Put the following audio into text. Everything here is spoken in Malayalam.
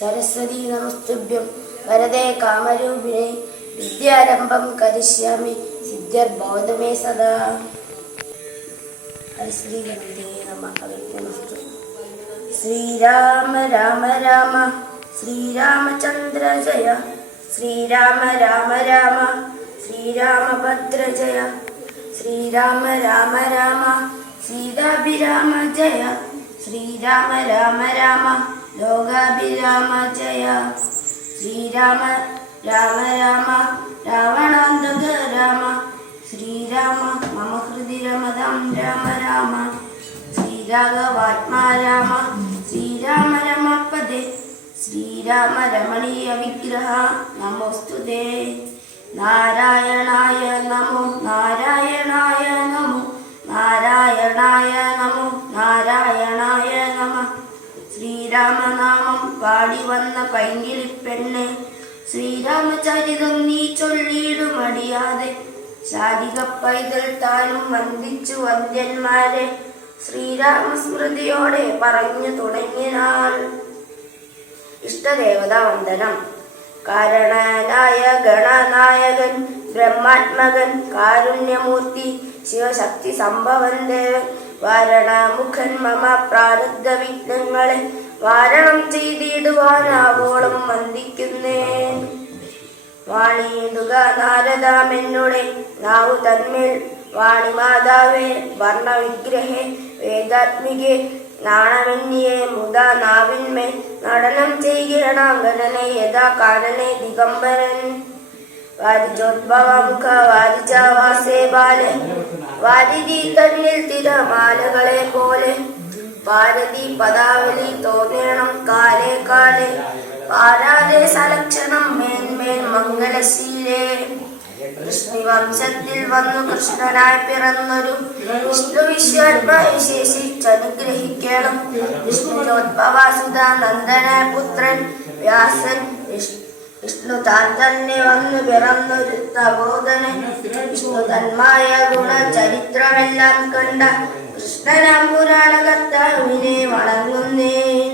സരസ്വതി നമസ്തുഭ്യം വരദേ കാമരൂപിണേ വിദ്യാരംഭം കരിഷ്യാമി സിദ്ധ്യർബോധമേ സദാ. ശ്രീരാമ രാമ രാമ ശ്രീരാമചന്ദ്ര ജയ ശ്രീരാമ രാമ രാമ ശ്രീരാമഭദ്ര ജയ ശ്രീരാമ രാമ രാമ സീതാഭിരാമ ജയ ശ്രീരാമ രാമ രാമ ലോകാഭിരാമ ജയ ശ്രീരാമ രാമ രാമ രാവണാന്തക രാമ ശ്രീരാമ മമ ഹൃദി രമതാം രാമ രാമ ശ്രീരാഘവാത്മാ രാമ ശ്രീരാമ രമപദേ ശ്രീരാമ രമണീയ വിഗ്രഹ നമോസ്തുതേ. നാരായണായ നമോ നാരായണായ നമോ നാരായണായ നമോ നാരായണായ നമ. ശ്രീരാമനാമം പാടി വന്ന പൈങ്കിളിപ്പെണ്ണെ ശ്രീരാമചരിതം നീ ചൊല്ലിയിടുമടിയാതെ ശാരിക പൈതൽ താനും വന്ദിച്ചു വന്ദ്യന്മാരെ ശ്രീരാമസ്മൃതിയോടെ പറഞ്ഞു തുടങ്ങിനാൾ. ഇഷ്ടദേവതാ വന്ദനം. കാരണനായ ഗണനായകൻ ബ്രഹ്മാത്മകൻ കാരുണ്യമൂർത്തി ശിവശക്തി സംഭവൻ ദേവൻ വാരണമുഖൻ മമ പ്രാരബ്ധ വിഘ്നങ്ങളെ വാരണം ചെയ്തിടുവാനാവോളം വന്ദിക്കുന്നേൻ. വാണിയിടുക നാരദാമെന്നുടെ നാവു തന്മേൽ വാണിമാതാവേ വർണ്ണവിഗ്രഹേ വേദാത്മികെ നാണമെന്നിയെ മുതാ നാവിന്മേൽ നടനം ചെയ്യണാങ്കണനെ യഥാ കാനനെ ദിഗംബരൻ. വാരിജോദ്ഭവമുഖ വാരിജാവാസേ ബാലെ വാരിധി തന്നിൽ തിരമാലകളെ പോലെ ഭാരതി പദാവലി തോന്നണം കാലേ കാലേ പാരാതെ സലക്ഷണം മേന്മേൽ മംഗലശീലേ. കൃഷ്ണവംശത്തിൽ വന്നു കൃഷ്ണനായി പിറന്നൊരു വിഷ്ണു വിശ്വാത്മ വിശേഷിച്ചനുഗ്രഹിക്കണം. വിഷ്ണുജോദ്ഭവാസുത നന്ദന പുത്രൻ വ്യാസൻ വിഷ്ണു താൻ തന്നെ വന്നു പിറന്നൊരു തബോധനൻ. വിഷ്ണു തന്മായ ഗുണ ചരിത്രമെല്ലാം കണ്ട കൃഷ്ണനാം പുരാണ കർത്താവിനെ വണങ്ങുന്നേൻ.